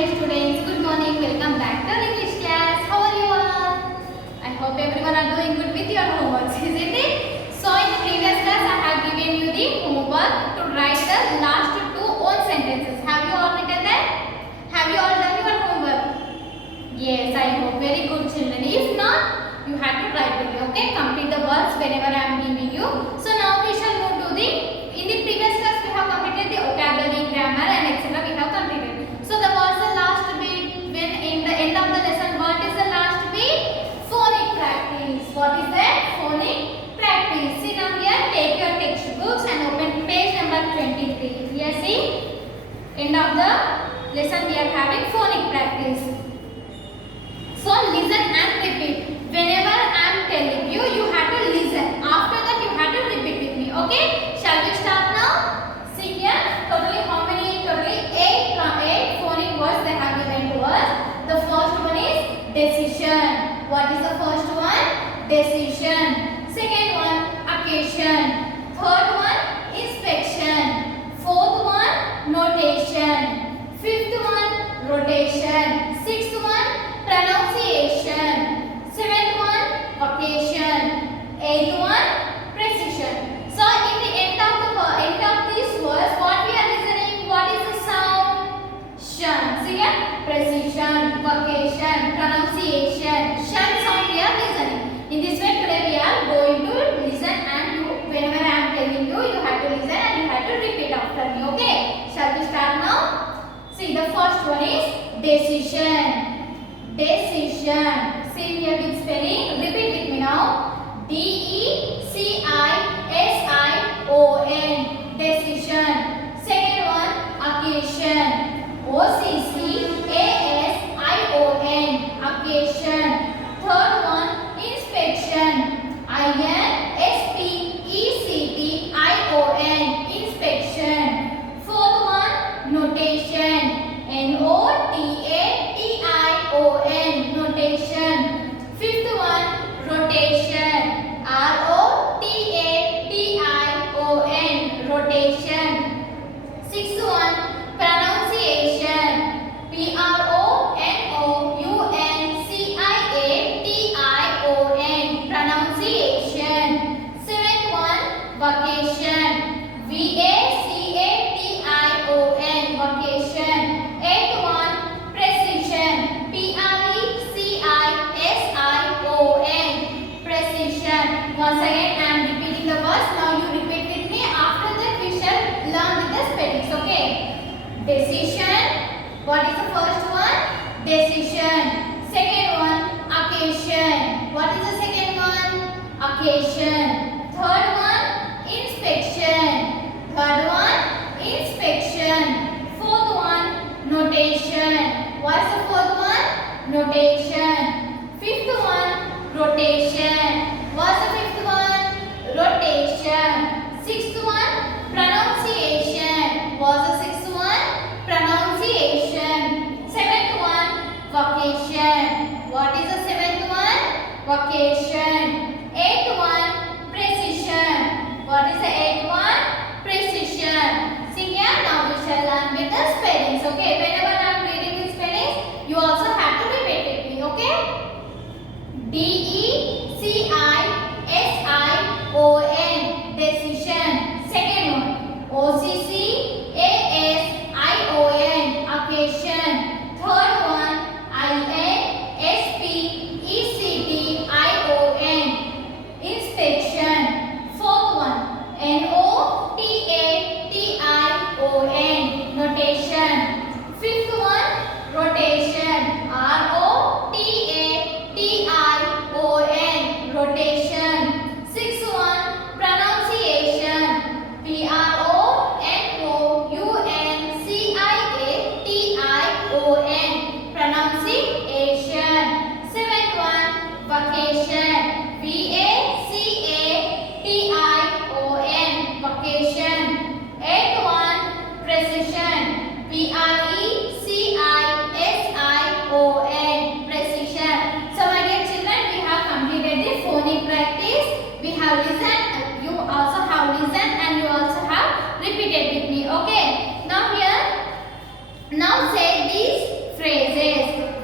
dear students, good morning. Welcome back to our English class. How are you all? I hope everyone are doing good with your homeworks, isn't it? So in the previous class, I have given you the homework to write the last two own sentences. Have you all written that? Have you all done your homework? Yes, I hope. Very good, children. If not, you have to write with me. Okay, complete the words whenever I am giving you. So now we shall move to the. In the previous class, we have completed the vocabulary, grammar, and etc. We have completed. So the was the last bit. When in the end of the lesson, what is the last bit? Phonic practice. What is that? Phonic practice. See now here, take your textbooks and open page number 23. Here see, end of the lesson we are having phonic practice. So listen and repeat. Whenever I am telling you, you have to listen. After that, you have to repeat with me. Okay? Shall we start now? See here, totally how many? Totally 8 phonic words they have given to us. The first one is decision. What is the first one? Decision. Second one, occasion. Third one, inspection. Fourth one, notation. Fifth one, rotation. Sixth one, pronunciation. Seventh one, occasion. Eighth one, precision. So in the end of these words, what we are listening? What is the sound? Shun. See here, precision, occasion, pronunciation. Shun sound we are listening. In this way today we are going to listen, and you, whenever I am telling you, you have to listen and you have to repeat after me. Okay? Shall we start now? See, the first one is decision. Decision. See here with spelling. Repeat with me now. D-E-C-I-S-I-O-N. Decision. Second one, occasion. O-C-C-A-S-I-O-N. Occasion. Third one, inspection. I-N-S-P-E-C-T-I-O-N. Inspection. Fourth one, notation. N-O-T-A-T-I-O-N. Notation. Fifth one, rotation. R-O-T-A-T-I-O-N. Rotation. Sixth one, pronunciation. P-R-O-N-O-U-N-C-I-A-T-I-O-N. Pronunciation. Seventh one, vacation. V-A-C-A-T-I-O-N. Vacation. Eighth one, precision. P-R-E-C-I-S-I-O-N. Precision. Once again, I am repeating the words. Now you repeat with me. After that, we shall learn with the spellings. Okay? Decision. What is the first one? Decision. Second one, occasion. What is the second one? Occasion. Third one, inspection. Third one, inspection. Fourth one, notation. What's the fourth one? Notation. Fifth one, rotation. What's the fifth one? Rotation. Sixth one, pronunciation. What's the sixth one? Pronunciation. Seventh one, vacation. What is the seventh one? Vacation. Eighth one, precision. What is the eighth one? Precision. See here, now we shall learn with the spellings. Okay, whenever I am reading the spellings, you also have to repeat with me. Okay? D-E-C-I-S-I-O-N. Decision. Second one, O-C-C-A-S-I-O-N. Occasion. Third one, I-N-S-P-E-C-T-I-O-N.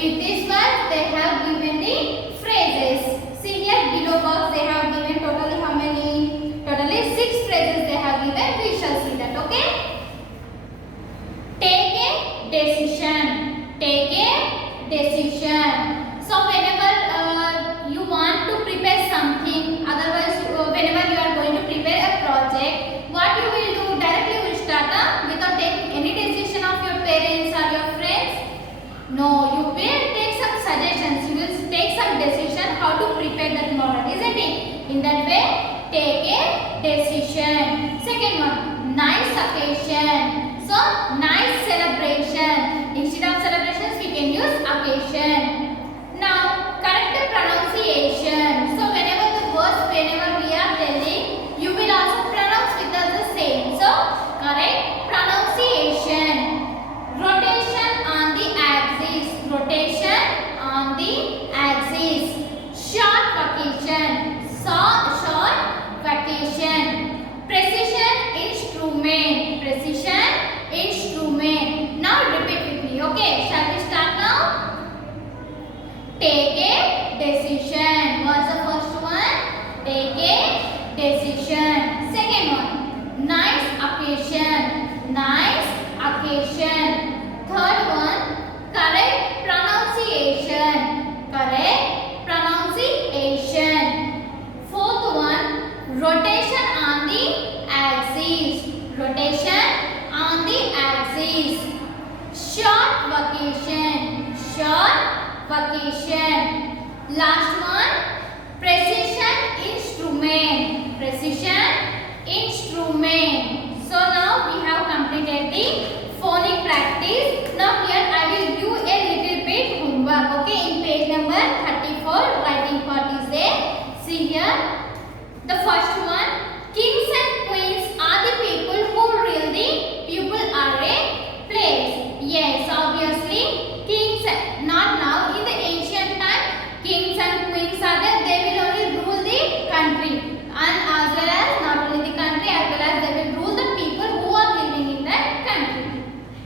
With this words they have given the phrases. See here below box they have given totally how many? Totally 6 phrases they have given. We shall see that. Okay. Take a decision. Take a decision. So whenever you want to prepare something, otherwise whenever you are going to prepare a project, what you will do? Directly you will start without taking any decision of your parents or your friends. No, you will take some suggestions. You will take some decision how to prepare that model, isn't it? In that way, take a decision. Second one, nice occasion. So nice celebration. Instead of celebrations, we can use occasion. Now, correct pronunciation. So whenever the words, whenever we are telling, you will also pronounce with us the same. So correct pronunciation. Rotation on the axis. Rotation on the axis. Short vacation. Short vacation. Precision instrument. Precision instrument. Now repeat with me. Okay, shall we start now? Take a decision. What's the first one? Take a decision. Second one, nice occasion. Nice occasion. Third one, correct pronunciation. Correct pronunciation. Fourth one, rotation on the axis. Rotation on the axis. Short vacation. Short vacation. Last one, precision instrument. Precision instrument. So now we have completed the phonic practice. Now here I will do a little bit homework. Okay, in page number 34, writing part is there. See here, the first one, kings and queens are the people who rule the people are a place. Yes, obviously, kings, not now. In the ancient time, kings and queens are there. They will only rule the country, and as well as not only the country, as well as they will rule the people who are living in that country.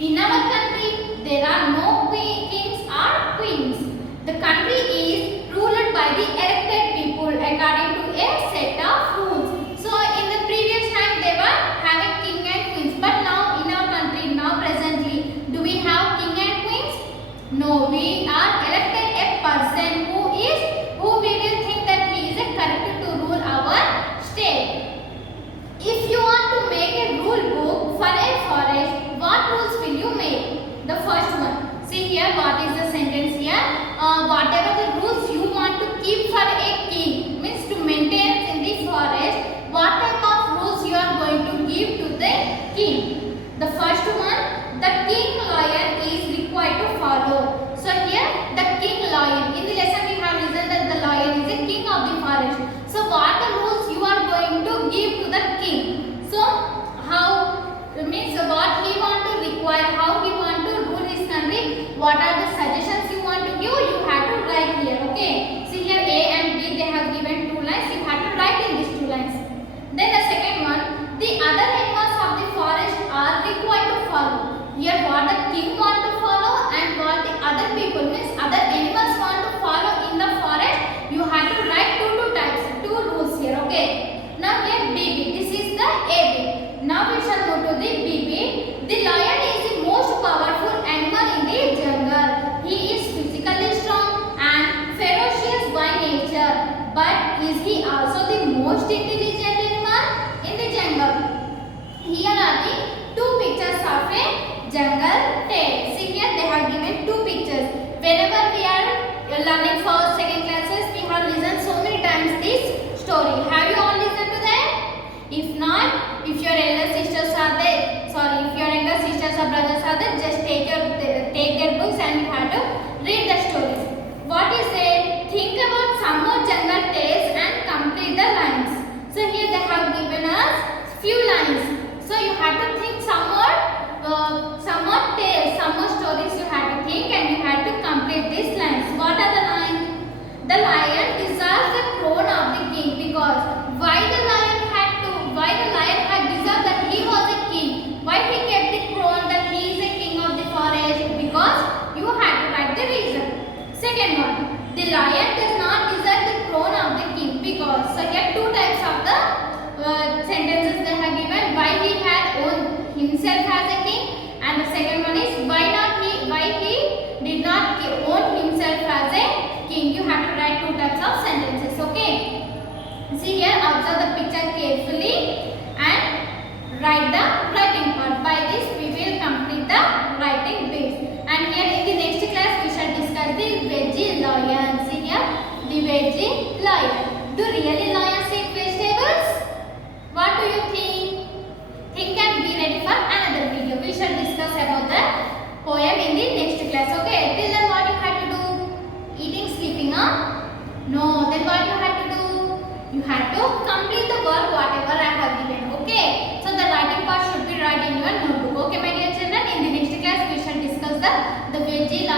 In our country, there are no kings or queens. The country is ruled by the elected people according to a set of rules. So in the previous time they were having king and queens, but now in our country, now presently, do we have king and queens? No, we are elected a person who we will think that he is correct to rule our state. If you want to make a rule book for a forest, what rules will you make? The first one. See here, what is the sentence here? Whatever the rules you want to keep for a king, means to maintain in the forest, what type of rules you are going to give to the king? The first one, the king lion is required to follow. So here, the king lion. In the lesson we have listened that the lion is the king of the forest. So what the rules you are going to give to the king? So how, means what he want to require, how he want to rule his country, what are the suggestions you want to give, you have to write here. Okay, see here A and B, they have given 2 lines, you have to write in these 2 lines. Then the second one, the other animals of the forest are required to follow. Here what the king want to follow and what the other people, means other animals want to follow in the forest, you have to write 2 types, 2 rules here. Okay, now here BB, this is the AB. Now we shall go to the BB. The lion is the most powerful animal in the jungle. He is physically strong and ferocious by nature. But is he also the most intelligent animal in the jungle? Here are the 2 pictures of a jungle tale. See here, they have given 2 pictures. Whenever we are learning for second classes, we have listened so many times this story. Have you all listened to that? If not, if your elder sisters are there, if your younger sisters or brothers are there, just take their books and you have to read the stories. What is it? Think about some more jungle tales and complete the lines. So here they have given us few lines. So you have to think some more tales, some more stories you have to think and you have to complete these lines. What are the lines? The lion deserves the crown of the king because why the lion had deserved that he was a king? Why he kept the crown that he is a king of the forest? Because you had to write the reason. Second one, the lion does not deserve the crown of the king because. So here two types of the sentences they have given. Why he had owned himself as a king, and the second one is why he did not own himself as a king. You have to write two types of sentences. Okay. See here, observe the picture carefully and write the writing part. By this we will complete the writing base. And here in the next class we shall discuss the veggie lion. See here, the veggie lion. Do really lions eat vegetables? What do you think? Think and be ready for another video. We shall discuss about the poem in the next class. Okay. Till then what you have to do? Eating, sleeping, huh? No. Then what you have to do? You have to complete the work whatever I have given. Okay. So the writing part should be right in your notebook. Okay, my dear children. In the next class we shall discuss the veggie